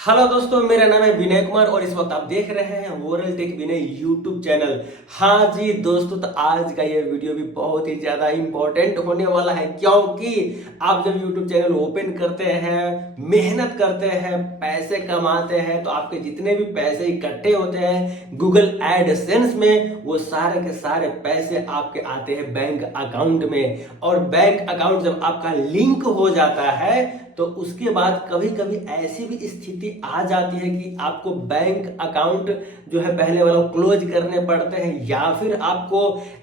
Hello दोस्तों, मेरा नाम है विनय कुमार और इस वक्त आप देख रहे हैं ओरल टेक विनय यूट्यूब चैनल। हाँ जी दोस्तों, तो आज का ये वीडियो भी बहुत ही ज्यादा इंपॉर्टेंट होने वाला है, क्योंकि आप जब यूट्यूब चैनल ओपन करते हैं, मेहनत करते हैं, पैसे कमाते हैं, तो आपके जितने भी पैसे इकट्ठे होते हैं गूगल एडसेंस में, वो सारे के सारे पैसे आपके आते हैं बैंक अकाउंट में। और बैंक अकाउंट जब आपका लिंक हो जाता है तो उसके बाद कभी कभी ऐसी भी स्थिति आ जाती है कि आपको बैंक अकाउंट जो है पहले वाला क्लोज करने पड़ते हैं, या फिर आपको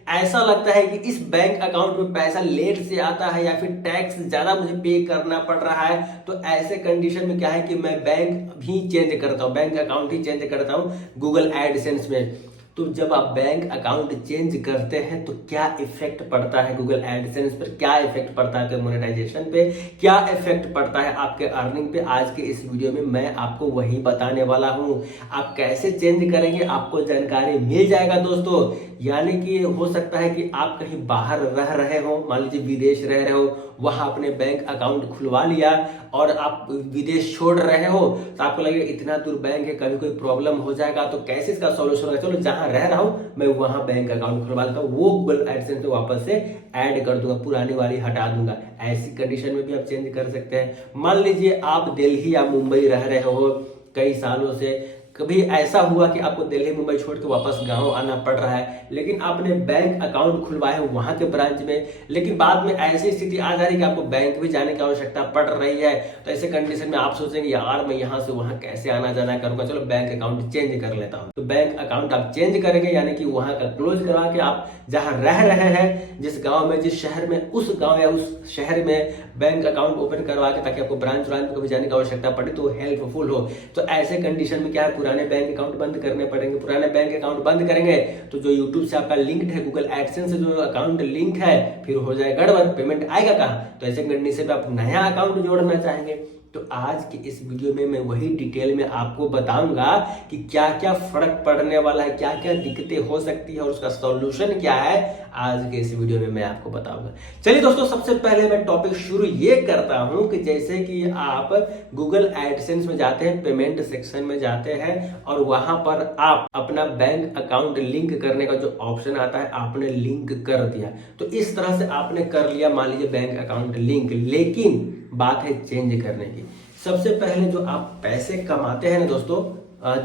ऐसा लगता है कि इस बैंक अकाउंट में पैसा लेट से आता है या फिर टैक्स ज्यादा मुझे पे करना पड़ रहा है। तो ऐसे कंडीशन में क्या है कि मैं बैंक भी चेंज करता हूँ, बैंक अकाउंट ही चेंज करता हूँ गूगल एडसेंस में। तो जब आप बैंक अकाउंट चेंज करते हैं तो क्या इफेक्ट पड़ता है गूगल एडसेंस पर, क्या इफेक्ट पड़ता है आपके मोनेटाइजेशन पे, क्या इफेक्ट पड़ता है आपके अर्निंग पे, आज के इस वीडियो में मैं आपको वही बताने वाला हूं। आप कैसे चेंज करेंगे आपको जानकारी मिल जाएगा दोस्तों। यानी कि हो सकता है कि आप कहीं बाहर रह रहे हो, मान लीजिए विदेश रह रहे हो, वहां अपने बैंक अकाउंट खुलवा लिया और आप विदेश छोड़ रहे हो, तो आपको लगेगा इतना दूर बैंक है, कभी कोई प्रॉब्लम हो जाएगा तो कैसे इसका सॉल्यूशन होगा। चलो जहां रह रहा हूं मैं वहां बैंक अकाउंट खुलवा लेता हूं, वो गूगल एडसेंस में वापस से ऐड कर दूंगा, पुरानी वाली हटा दूंगा। ऐसी कंडीशन में भी आप चेंज कर सकते हैं। मान लीजिए आप दिल्ली या मुंबई रह रहे हो कई सालों से, कभी ऐसा हुआ कि आपको दिल्ली मुंबई छोड़ के वापस गांव आना पड़ रहा है, लेकिन आपने बैंक अकाउंट खुलवाया है वहां के ब्रांच में, लेकिन बाद में ऐसी स्थिति आ जा रही है कि आपको बैंक भी जाने की आवश्यकता पड़ रही है। तो ऐसे कंडीशन में आप सोचेंगे यार मैं यहाँ से वहां कैसे आना जाना करूंगा, चलो बैंक अकाउंट चेंज कर लेता हूँ। तो बैंक अकाउंट आप चेंज करेंगे, यानी कि वहां का क्लोज करवा के आप जहां रह रहे हैं, जिस गांव में, जिस शहर में, उस गांव या उस शहर में बैंक अकाउंट ओपन करवा के, ताकि आपको ब्रांच में कभी जाने की आवश्यकता पड़े तो हेल्पफुल हो। तो ऐसे कंडीशन में क्या है, पुराने बैंक अकाउंट बंद करने पड़ेंगे। पुराने बैंक अकाउंट बंद करेंगे तो जो यूट्यूब से आपका लिंक है, गूगल एडसेंस से जो अकाउंट लिंक है, फिर हो जाए गड़बड़, पेमेंट आएगा कहाँ। तो ऐसे कंडीशन में आप नया अकाउंट जोड़ना चाहेंगे। तो आज की इस वीडियो में मैं वही डिटेल में आपको बताऊंगा कि क्या क्या फर्क पड़ने वाला है, क्या क्या दिक्कतें हो सकती है और उसका सॉल्यूशन क्या है, आज के इस वीडियो में मैं आपको बताऊंगा। चलिए दोस्तों, सबसे पहले मैं टॉपिक शुरू ये करता हूं कि जैसे कि आप गूगल एडसेंस में जाते हैं, पेमेंट सेक्शन में जाते हैं और वहां पर आप अपना बैंक अकाउंट लिंक करने का जो ऑप्शन आता है आपने लिंक कर दिया। तो इस तरह से आपने कर लिया, मान लीजिए बैंक अकाउंट लिंक, लेकिन बात है चेंज करने की। सबसे पहले जो आप पैसे कमाते हैं ना दोस्तों,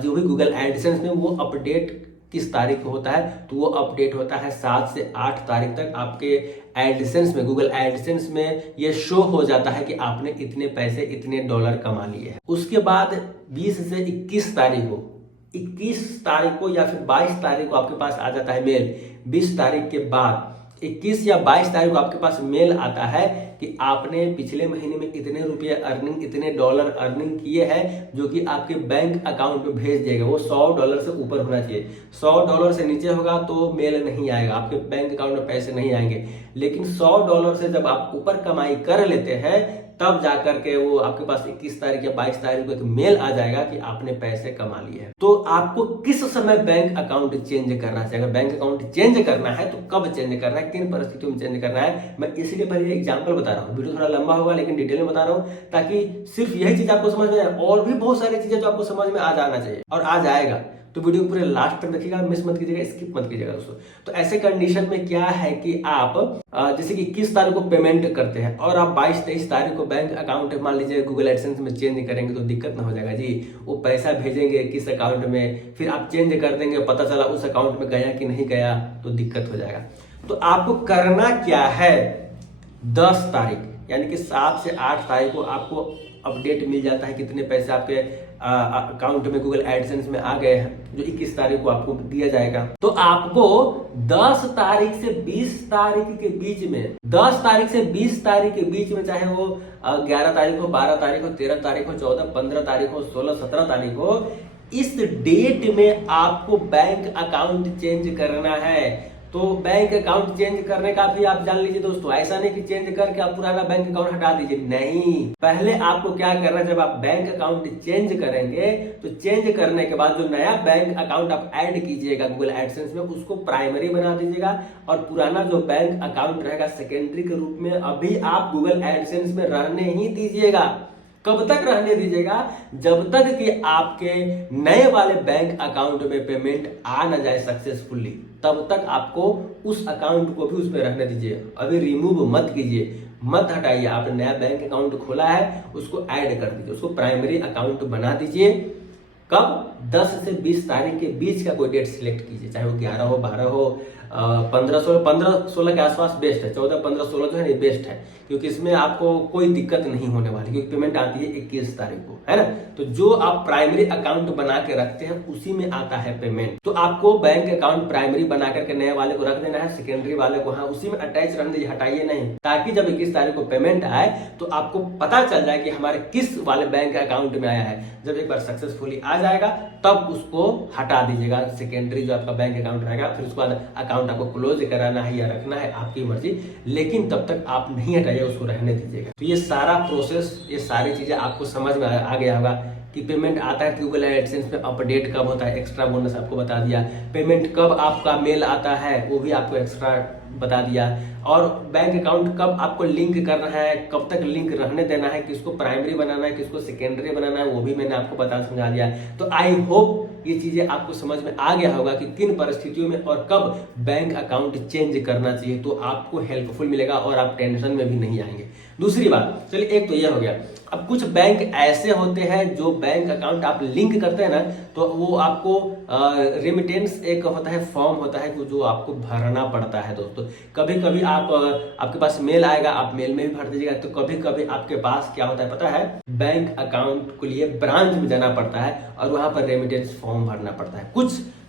जो भी गूगल एडसेंस में, वो अपडेट किस तारीख को होता है, तो वो अपडेट होता है 7 से 8 तारीख तक। आपके एडसेंस में, गूगल एडसेंस में ये शो हो जाता है कि आपने इतने पैसे, इतने डॉलर कमा लिए हैं। उसके बाद 20 से 21 तारीख को, 21 तारीख को या फिर 22 तारीख को आपके पास आ जाता है मेल। 20 तारीख के बाद 21 या 22 तारीख को आपके पास मेल आता है कि आपने पिछले महीने में इतने रुपये अर्निंग, इतने डॉलर अर्निंग किए हैं, जो कि आपके बैंक अकाउंट में भेज दिएगा। वो $100 से ऊपर होना चाहिए। $100 से नीचे होगा तो मेल नहीं आएगा, आपके बैंक अकाउंट में पैसे नहीं आएंगे। लेकिन $100 से जब आप ऊपर कमाई कर लेते हैं, तब जाकर के वो आपके पास 21 तारीख या 22 तारीख को एक मेल आ जाएगा कि आपने पैसे कमा लिए हैं। तो आपको किस समय बैंक अकाउंट चेंज करना चाहिए? अगर बैंक अकाउंट चेंज करना है तो कब चेंज करना है, किन परिस्थितियों में चेंज करना है, मैं इसलिए पहले एग्जांपल बता रहा हूँ। वीडियो थोड़ा लंबा होगा लेकिन डिटेल में बता रहा हूँ, ताकि सिर्फ यही चीज आपको समझ में आए, और भी बहुत सारी चीजें जो आपको समझ में आ जाना चाहिए और आ जाएगा। तो वीडियो पूरे लास्ट तक देखिएगा, मिस मत कीजिएगा, स्किप मत कीजिएगा दोस्तों। तो ऐसे कंडीशन में क्या है कि आप जैसे कि 21 तारीख को पेमेंट करते हैं और आप 22-23 तारीख को बैंक अकाउंट मान लीजिए गूगल एडसेंस में चेंज करेंगे, तो दिक्कत ना हो जाएगा जी। वो पैसा भेजेंगे किस अकाउंट में, फिर आप चेंज कर देंगे, पता चला उस अकाउंट में गया कि नहीं गया, तो दिक्कत हो जाएगा। तो आपको करना क्या है, 10 तारीख यानी कि 7 से 8 तारीख को आपको अपडेट मिल जाता है कितने पैसे आपके अकाउंट में गूगल एडसेंस में आ गए हैं, जो 21 तारीख को आपको दिया जाएगा। तो आपको 10 तारीख से 20 तारीख के बीच में, 10 तारीख से 20 तारीख के बीच में, चाहे वो 11 तारीख हो, 12 तारीख हो, 13 तारीख हो, 14, 15 तारीख हो, 16, 17 तारीख हो, इस डेट में आपको बैंक अकाउंट चेंज करना है। तो बैंक अकाउंट चेंज करने का भी आप जान लीजिए दोस्तों, ऐसा नहीं कि चेंज करके आप पुराना बैंक अकाउंट हटा दीजिए, नहीं। पहले आपको क्या करना है, जब आप बैंक अकाउंट चेंज करेंगे तो चेंज करने के बाद जो नया बैंक अकाउंट आप ऐड कीजिएगा गूगल एडसेंस में, उसको प्राइमरी बना दीजिएगा और पुराना जो बैंक अकाउंट रहेगा सेकेंडरी के रूप में अभी आप गूगल एडसेंस में रहने ही दीजिएगा। कब तक रहने दीजिएगा? जब तक कि आपके नए वाले बैंक अकाउंट में पेमेंट आ ना जाए सक्सेसफुली, तब तक आपको उस अकाउंट को भी उसमें रहने दीजिए। अभी रिमूव मत कीजिए, मत हटाइए। आपने नया बैंक अकाउंट खोला है, उसको ऐड कर दीजिए, उसको प्राइमरी अकाउंट बना दीजिए। कब? 10 से 20 तारीख के बीच का कोई डेट सिलेक्ट कीजिए, चाहे वो 11 हो, 12 हो, 15 16 के आसपास बेस्ट है। 14 15 16 जो है ना बेस्ट है, क्योंकि इसमें आपको कोई दिक्कत नहीं होने वाली, क्योंकि पेमेंट आती है 21 तारीख को, है ना। तो जो आप प्राइमरी अकाउंट बना के रखते हैं उसी में आता है पेमेंट। तो आपको बैंक अकाउंट प्राइमरी बना करके नए वाले को रख देना है, सेकेंडरी वाले को हाँ उसी में अटैच रहने दीजिए, हटाइए नहीं, ताकि जब 21 तारीख को पेमेंट आए तो आपको पता चल जाए कि हमारे किस वाले बैंक अकाउंट में आया है। जब एक बार सक्सेसफुली आ जाएगा तब उसको हटा दीजिएगा, सेकेंडरी जो आपका बैंक अकाउंट रहेगा। फिर उसके बाद अकाउंट आपको क्लोज कराना है या रखना है, आपकी मर्जी, लेकिन तब तक आप नहीं हटाइएगा, उसको रहने दीजिएगा। तो ये सारा प्रोसेस, ये सारी चीजें आपको समझ में आ गया होगा कि पेमेंट आता है गूगल एडसेंस में, अपडेट कब होता है, एक्स्ट्रा बोनस आपको बता दिया। पेमेंट कब आपका मेल आता है वो भी आपको एक्स्ट्रा बता दिया। और बैंक अकाउंट कब आपको लिंक करना है, कब तक लिंक रहने देना है, किसको प्राइमरी बनाना है, किसको सेकेंडरी बनाना है, वो भी मैंने आपको बता समझा दिया। तो आई होप ये चीजें आपको समझ में आ गया होगा कि किन परिस्थितियों में और कब बैंक अकाउंट चेंज करना चाहिए, तो आपको हेल्पफुल मिलेगा और आप टेंशन में भी नहीं आएंगे। दूसरी बात, चलिए एक तो यह हो गया। अब कुछ बैंक ऐसे होते हैं जो बैंक अकाउंट आप लिंक करते हैं ना, तो वो आपको रेमिटेंस एक होता है, फॉर्म होता है जो आपको भरना पड़ता है दोस्तों। कभी कभी आपके पास मेल आएगा, आप मेल में भी भर दीजिएगा। तो कभी कभी आपके पास क्या होता है पता है, बैंक अकाउंट के लिए ब्रांच में जाना पड़ता है और वहां पर रेमिटेंस फॉर्म भरना पड़ता है।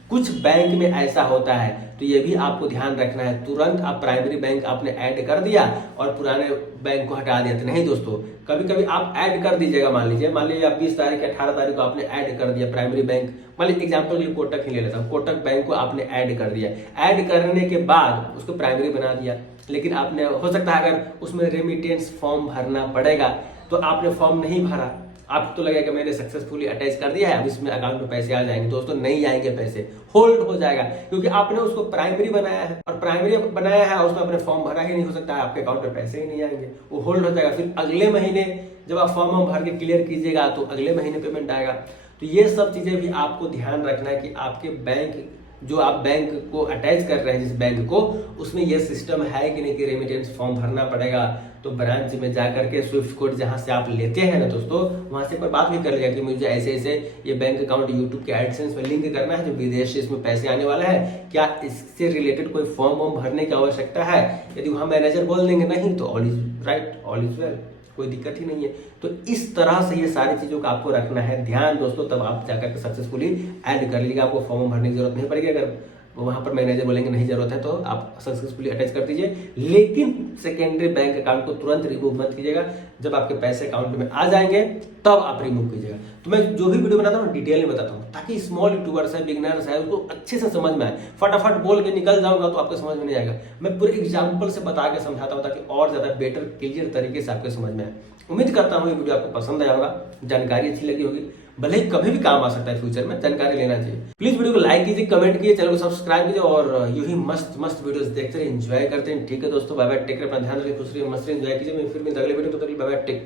कुछ बैंक में ऐसा होता है, तो ये भी आपको ध्यान रखना है। तुरंत आप प्राइमरी बैंक आपने ऐड कर दिया और पुराने बैंक को हटा दिया, तो नहीं दोस्तों। कभी कभी आप ऐड कर दीजिएगा, मान लीजिए आप 20 तारीख 18 तारीख को आपने ऐड कर दिया प्राइमरी बैंक, मान लीजिए एग्जाम्पल के लिए कोटक ही ले लेता हूँ, कोटक बैंक को आपने ऐड कर दिया। ऐड करने के बाद उसको प्राइमरी बना दिया, लेकिन आपने हो सकता है अगर उसमें रेमिटेंस फॉर्म भरना पड़ेगा तो आपने फॉर्म नहीं भरा, आपको तो लगेगा मैंने सक्सेसफुली अटैच कर दिया है, अब इसमें अकाउंट में पैसे आ जाएंगे। दोस्तों नहीं आएंगे पैसे, होल्ड हो जाएगा, क्योंकि आपने उसको प्राइमरी बनाया है और प्राइमरी बनाया है उसमें आपने फॉर्म भरा ही नहीं, हो सकता है आपके अकाउंट में पैसे ही नहीं आएंगे, वो होल्ड हो जाएगा। फिर अगले महीने जब आप फॉर्म भर के क्लियर कीजिएगा तो अगले महीने पेमेंट आएगा। तो ये सब चीजें भी आपको ध्यान रखना है कि आपके बैंक, जो आप बैंक को अटैच कर रहे हैं जिस बैंक को, उसमें ये सिस्टम है कि नहीं कि रेमिटेंस फॉर्म भरना पड़ेगा। तो ब्रांच में जाकर के स्विफ्ट कोड जहां से आप लेते हैं ना दोस्तों, वहां से एक बार बात भी कर लिया कि मुझे ऐसे ऐसे ये बैंक अकाउंट यूट्यूब के एडसेंस में लिंक करना है, जो विदेश से इसमें पैसे आने वाला है, क्या इससे रिलेटेड कोई फॉर्म वॉर्म भरने की आवश्यकता है? यदि वहां मैनेजर बोल देंगे नहीं तो all is right, all is well, कोई दिक्कत ही नहीं है। तो इस तरह से ये सारी चीजों का आपको रखना है ध्यान दोस्तों, तब आप जाकर के सक्सेसफुली ऐड कर लीजिएगा। आपको फॉर्म भरने की जरूरत नहीं पड़ेगी। अगर वहां पर मैनेजर बोलेंगे नहीं जरूरत है तो आप सक्सेसफुली अटैच कर दीजिए, लेकिन सेकेंडरी बैंक अकाउंट को तुरंत रिमूव मत कीजिएगा। जब आपके पैसे अकाउंट में आ जाएंगे तब आप रिमूव कीजिएगा। तो मैं जो भी वीडियो बनाता हूँ डिटेल में बताता हूँ, ताकि स्मॉल यूट्यूबर्स है, बिगनर्स है, उसको अच्छे से समझ में आए। फटाफट बोल के निकल जाऊंगा तो आपको समझ में नहीं आएगा। मैं पूरे एग्जाम्पल से बता के समझाता हूँ ताकि और ज्यादा बेटर क्लियर तरीके से आपके समझ में आए। उम्मीद करता हूँ ये वीडियो आपको पसंद आया होगा, जानकारी अच्छी लगी होगी, भले ही कभी भी काम आ सकता है फ्यूचर में, जानकारी लेना चाहिए। प्लीज वीडियो को लाइक कीजिए, कमेंट कीजिए, चैनल को सब्सक्राइब कीजिए और यूं ही मस्त मस्त वीडियोस देखते रहिए, एंजॉय करते हैं। ठीक है दोस्तों, बाय बाय, टेक केयर, अपना ध्यान रखिए, खुश रहिए, मस्त रहिए, एंजॉय कीजिए। मैं फिर मिलता अगले वीडियो में, तो बाय बाय, टेक।